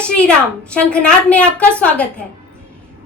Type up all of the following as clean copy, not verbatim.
जय श्री राम। शंखनाद में आपका स्वागत है।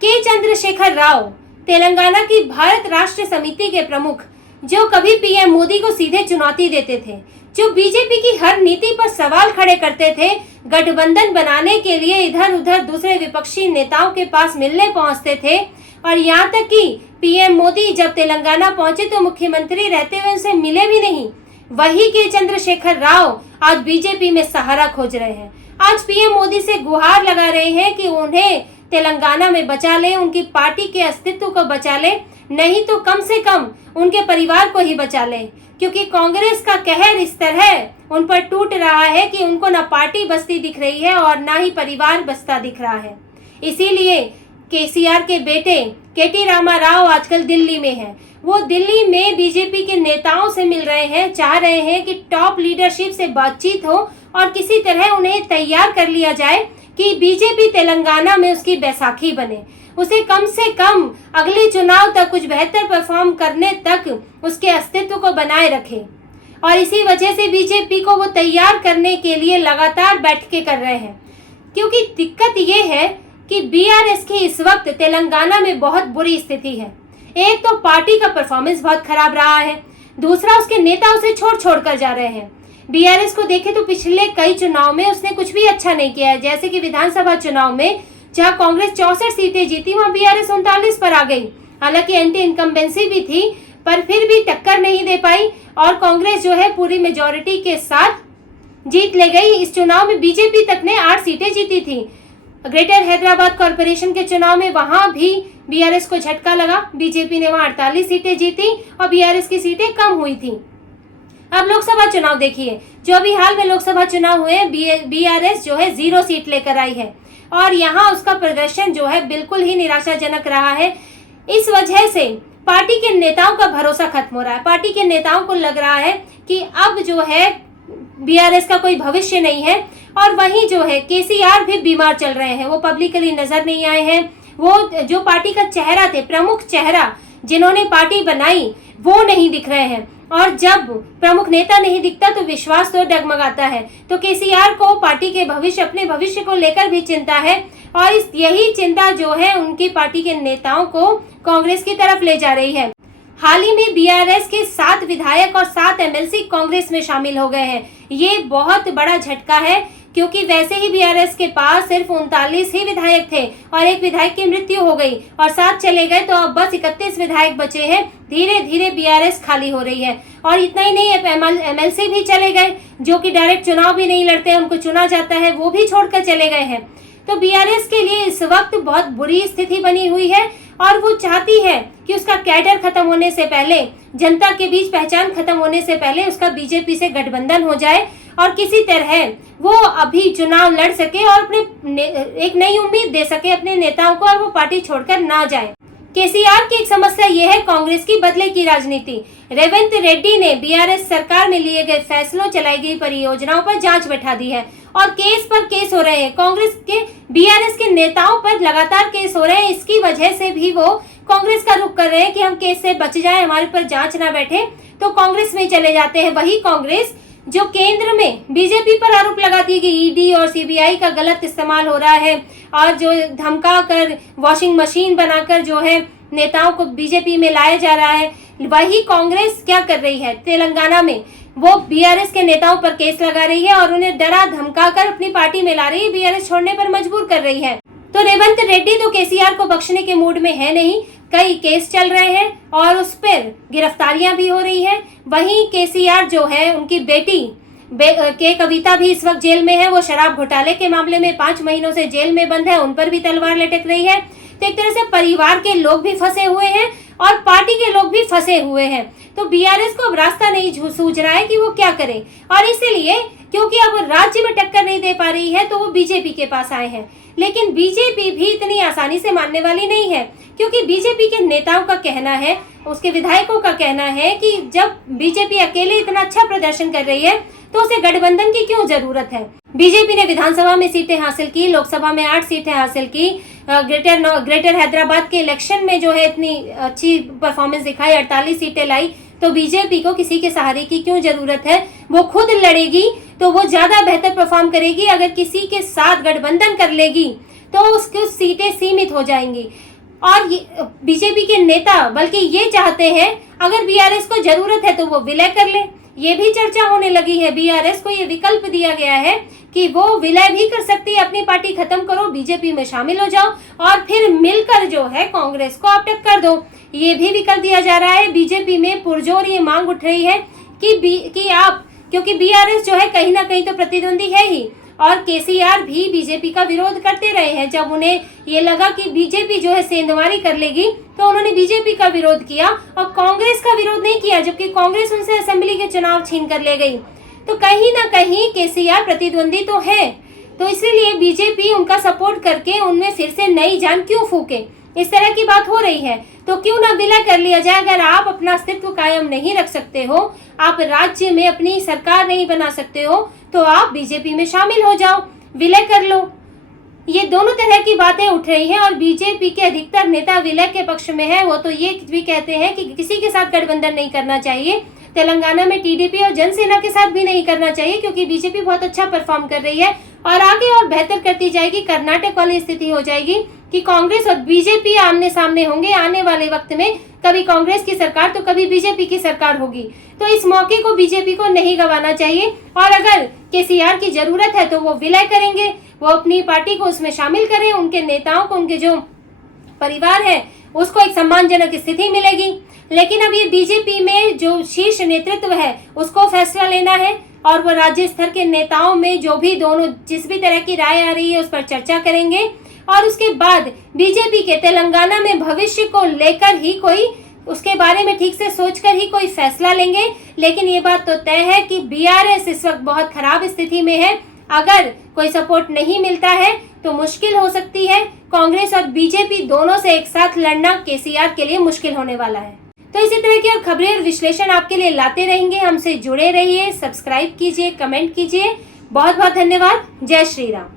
के चंद्रशेखर राव तेलंगाना की भारत राष्ट्र समिति के प्रमुख, जो कभी पीएम मोदी को सीधे चुनौती देते थे, जो बीजेपी की हर नीति पर सवाल खड़े करते थे, गठबंधन बनाने के लिए इधर उधर दूसरे विपक्षी नेताओं के पास मिलने पहुंचते थे और यहाँ तक कि पीएम मोदी जब तेलंगाना पहुंचे तो मुख्यमंत्री रहते हुए उनसे मिले भी नहीं। वही के चंद्रशेखर राव आज बीजेपी में सहारा खोज रहे हैं। आज पीएम मोदी से गुहार लगा रहे हैं कि उन्हें तेलंगाना में बचा ले, उनकी पार्टी के अस्तित्व को बचा ले, नहीं तो कम से कम उनके परिवार को ही बचा ले, क्योंकि कांग्रेस का कहर इस तरह उन पर टूट रहा है कि उनको ना पार्टी बचती दिख रही है और ना ही परिवार बचता दिख रहा है। इसीलिए केसीआर के बेटे केटी रामा राव आजकल दिल्ली में हैं। वो दिल्ली में बीजेपी के नेताओं से मिल रहे हैं, चाह रहे हैं कि टॉप लीडरशिप से बातचीत हो और किसी तरह उन्हें तैयार कर लिया जाए कि बीजेपी तेलंगाना में उसकी बैसाखी बने, उसे कम से कम अगले चुनाव तक कुछ बेहतर परफॉर्म करने तक उसके अस्तित्व को बनाए रखे। और इसी वजह से बीजेपी को वो तैयार करने के लिए लगातार बैठकें कर रहे हैं, क्योंकि दिक्कत ये है कि बीआरएस की इस वक्त तेलंगाना में बहुत बुरी स्थिति है। एक तो पार्टी का परफॉर्मेंस बहुत खराब रहा है, दूसरा उसके नेता उसे छोड़ कर जा रहे हैं। बीआरएस को देखे तो पिछले कई चुनाव में उसने कुछ भी अच्छा नहीं किया है। जैसे कि विधानसभा चुनाव में जहां कांग्रेस 64 सीटें जीती, वहां बीआरएस 39 पर आ गई। हालांकि एंटी इनकम्बेंसी भी थी, पर फिर भी टक्कर नहीं दे पाई और कांग्रेस जो है पूरी मेजोरिटी के साथ जीत ले गई। इस चुनाव में बीजेपी तक ने 8 सीटें जीती थी। ग्रेटर हैदराबाद कॉर्पोरेशन के चुनाव में वहां भी बीआरएस को झटका लगा, बीजेपी ने वहां 48 सीटें जीती और बीआरएस की सीटें कम हुई थी। अब लोकसभा चुनाव देखिए, जो अभी हाल में लोकसभा चुनाव हुए, बीआरएस जो है 0 सीट लेकर आई है और यहाँ उसका प्रदर्शन जो है बिल्कुल ही निराशाजनक रहा है। इस वजह से पार्टी के नेताओं का भरोसा खत्म हो रहा है। पार्टी के नेताओं को लग रहा है कि अब जो है बीआरएस का कोई भविष्य नहीं है। और वहीं जो है केसीआर भी बीमार चल रहे हैं, वो पब्लिकली नजर नहीं आए हैं। वो जो पार्टी का चेहरा थे, प्रमुख चेहरा जिन्होंने पार्टी बनाई, वो नहीं दिख रहे हैं। और जब प्रमुख नेता नहीं दिखता तो विश्वास तो डगमगाता है। तो केसीआर को पार्टी के भविष्य, अपने भविष्य को लेकर भी चिंता है और यही चिंता जो है उनकी पार्टी के नेताओं को कांग्रेस की तरफ ले जा रही है। हाल ही में बीआरएस के 7 विधायक और 7 एमएलसी कांग्रेस में शामिल हो गए हैं। ये बहुत बड़ा झटका है, क्योंकि वैसे ही बीआरएस के पास सिर्फ 39 ही विधायक थे और एक विधायक की मृत्यु हो गई और 7 चले गए, तो अब बस 31 विधायक बचे हैं। धीरे धीरे बीआरएस खाली हो रही है। और इतना ही नहीं, एमएलसी भी चले गए, जो कि डायरेक्ट चुनाव भी नहीं लड़ते, उनको चुना जाता है, वो भी छोड़कर चले गए हैं। तो बीआरएस के लिए इस वक्त बहुत बुरी स्थिति बनी हुई है और वो चाहती है कि उसका कैडर खत्म होने से पहले, जनता के बीच पहचान खत्म होने से पहले उसका बीजेपी से गठबंधन हो जाए और किसी तरह वो अभी चुनाव लड़ सके और अपने एक नई उम्मीद दे सके अपने नेताओं को और वो पार्टी छोड़कर ना जाए। केसीआर की एक समस्या ये है कांग्रेस की बदले की राजनीति। रेवंत रेड्डी ने बीआरएस सरकार में लिए गए फैसलों, चलाई गई परियोजनाओं पर जांच बैठा दी है और केस पर केस हो रहे हैं। कांग्रेस के बीआरएस के नेताओं पर लगातार केस हो रहे हैं। इसकी वजह से भी वो कांग्रेस का रुख कर रहे हैं कि हम केस से बच जाएं, हमारे पर जांच ना बैठे, तो कांग्रेस में चले जाते हैं। वही कांग्रेस जो केंद्र में बीजेपी पर आरोप लगाती है कि ईडी और सीबीआई का गलत इस्तेमाल हो रहा है और जो धमका कर, वॉशिंग मशीन बनाकर जो है नेताओं को बीजेपी में लाया जा रहा है, वही कांग्रेस क्या कर रही है तेलंगाना में, वो बीआरएस के नेताओं पर केस लगा रही है और उन्हें डरा धमका कर अपनी पार्टी में ला रही है, बीआरएस छोड़ने पर मजबूर कर रही है। तो रेवंत रेड्डी तो केसीआर को बख्शने के मूड में है नहीं, कई केस चल रहे हैं और उस पर गिरफ्तारियां भी हो रही हैं। वहीं केसीआर जो है, उनकी बेटी के कविता भी इस वक्त जेल में है। वो शराब घोटाले के मामले में 5 महीनों से जेल में बंद है, उन पर भी तलवार लटक रही है। तो एक तरह से परिवार के लोग भी फंसे हुए हैं और पार्टी के लोग भी फंसे हुए हैं। तो बीआरएस को अब रास्ता नहीं सूझ रहा है कि वो क्या करे और इसीलिए, क्योंकि अब राज्य में टक्कर नहीं दे पा रही है, तो वो बीजेपी के पास आए हैं। लेकिन बीजेपी भी इतनी आसानी से मानने वाली नहीं है, क्योंकि बीजेपी के नेताओं का कहना है, उसके विधायकों का कहना है कि जब बीजेपी अकेले इतना अच्छा प्रदर्शन कर रही है तो उसे गठबंधन की क्यों जरूरत है। बीजेपी ने विधानसभा में सीटें हासिल की, लोकसभा में 8 सीटें हासिल की, ग्रेटर हैदराबाद के इलेक्शन में जो है इतनी अच्छी परफॉर्मेंस दिखाई, 48 सीटें लाई, तो बीजेपी को किसी के सहारे की क्यों जरूरत है। वो खुद लड़ेगी तो वो ज्यादा बेहतर परफॉर्म करेगी। अगर किसी के साथ गठबंधन कर लेगी तो उसकी सीटें सीमित हो जाएंगी। और बीजेपी के नेता बल्कि ये चाहते हैं अगर बीआरएस को जरूरत है तो वो विलय कर ले। ये भी चर्चा होने लगी है, बीआरएस को ये विकल्प दिया गया है कि वो विलय भी कर सकती है, अपनी पार्टी खत्म करो, बीजेपी में शामिल हो जाओ और फिर मिलकर जो है कांग्रेस को आप टक्कर दो। ये भी विकल्प दिया जा रहा है। बीजेपी में पुरजोर ये मांग उठ रही है कि आप, क्योंकि बीआरएस जो है कहीं ना कहीं तो प्रतिद्वंदी है ही, और केसीआर भी बीजेपी का विरोध करते रहे हैं। जब उन्हें ये लगा कि बीजेपी जो है सेंधमारी कर लेगी तो उन्होंने बीजेपी का विरोध किया और कांग्रेस का विरोध नहीं किया, जबकि कांग्रेस उनसे असेंबली के चुनाव छीन कर ले गई। तो कहीं ना कहीं केसीआर प्रतिद्वंदी तो है, तो इसीलिए बीजेपी उनका सपोर्ट करके उनमें फिर से नई जान क्यों फूके, इस तरह की बात हो रही है। तो क्यों ना विलय कर लिया जाए। अगर आप अपना अस्तित्व कायम नहीं रख सकते हो, आप राज्य में अपनी सरकार नहीं बना सकते हो, तो आप बीजेपी में शामिल हो जाओ, विलय कर लो। ये दोनों तरह की बातें उठ रही हैं और बीजेपी के अधिकतर नेता विलय के पक्ष में है। वो तो ये भी कहते हैं कि किसी के साथ गठबंधन नहीं करना चाहिए, तेलंगाना में टीडीपी और जनसेना के साथ भी नहीं करना चाहिए, क्योंकि बीजेपी बहुत अच्छा परफॉर्म कर रही है और आगे और बेहतर करती जाएगी। कर्नाटक वाली स्थिति हो जाएगी कि कांग्रेस और बीजेपी आमने सामने होंगे आने वाले वक्त में, कभी कांग्रेस की सरकार तो कभी बीजेपी की सरकार होगी। तो इस मौके को बीजेपी को नहीं गंवाना चाहिए और अगर केसीआर की जरूरत है तो वो विलय करेंगे, वो अपनी पार्टी को उसमें शामिल करें, उनके नेताओं को, उनके जो परिवार है उसको एक सम्मानजनक स्थिति मिलेगी। लेकिन अब ये बीजेपी में जो शीर्ष नेतृत्व है उसको फैसला लेना है और वो राज्य स्तर के नेताओं में जो भी दोनों जिस भी तरह की राय आ रही है उस पर चर्चा करेंगे और उसके बाद बीजेपी के तेलंगाना में भविष्य को लेकर ही कोई उसके बारे में ठीक से सोचकर ही कोई फैसला लेंगे। लेकिन ये बात तो तय है कि बीआरएस इस वक्त बहुत खराब स्थिति में है। अगर कोई सपोर्ट नहीं मिलता है तो मुश्किल हो सकती है। कांग्रेस और बीजेपी दोनों से एक साथ लड़ना केसीआर के लिए मुश्किल होने वाला है। तो इसी तरह की और खबरें और विश्लेषण आपके लिए लाते रहेंगे। हमसे जुड़े रहिए, सब्सक्राइब कीजिए, कमेंट कीजिए। बहुत बहुत धन्यवाद। जय श्री राम।